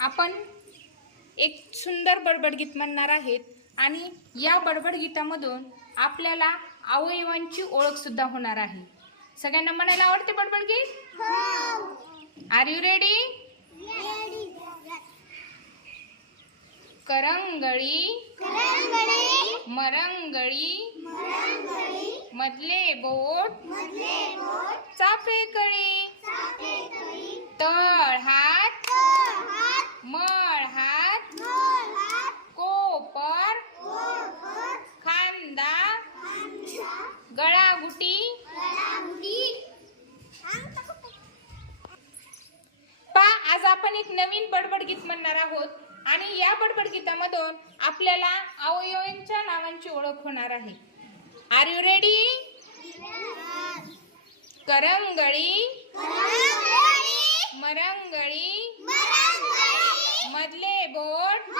आपण एक सुंदर बडबड गीत म्हणणार आहेत आणि या बडबड गीतामधून आपल्याला अवयवांची ओळख सुद्धा होणार आहे. सगळ्यांना म्हणायला आवडते बडबड गीत? आर यू रेडी करंगळी. मरंगळी. मधले बोट. चाफेकळी गळागुटी. पा आज आपण एक नवीन बडबड गीत म्हणणार आहोत. आणि या बडबड गीतामधून आपल्याला अवयवांच्या नावांची ओळख होणार आहे. आर यू रेडी करंगळी. मरंगळी. मधले बोट.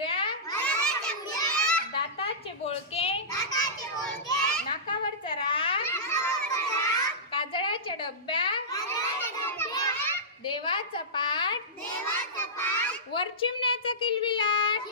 पुऱ्या दाताचे बोळके. नाकावरचा राग काजळाच्या डब्या. देवाचा पाठ. वर चिमण्याचा किलबिलाट.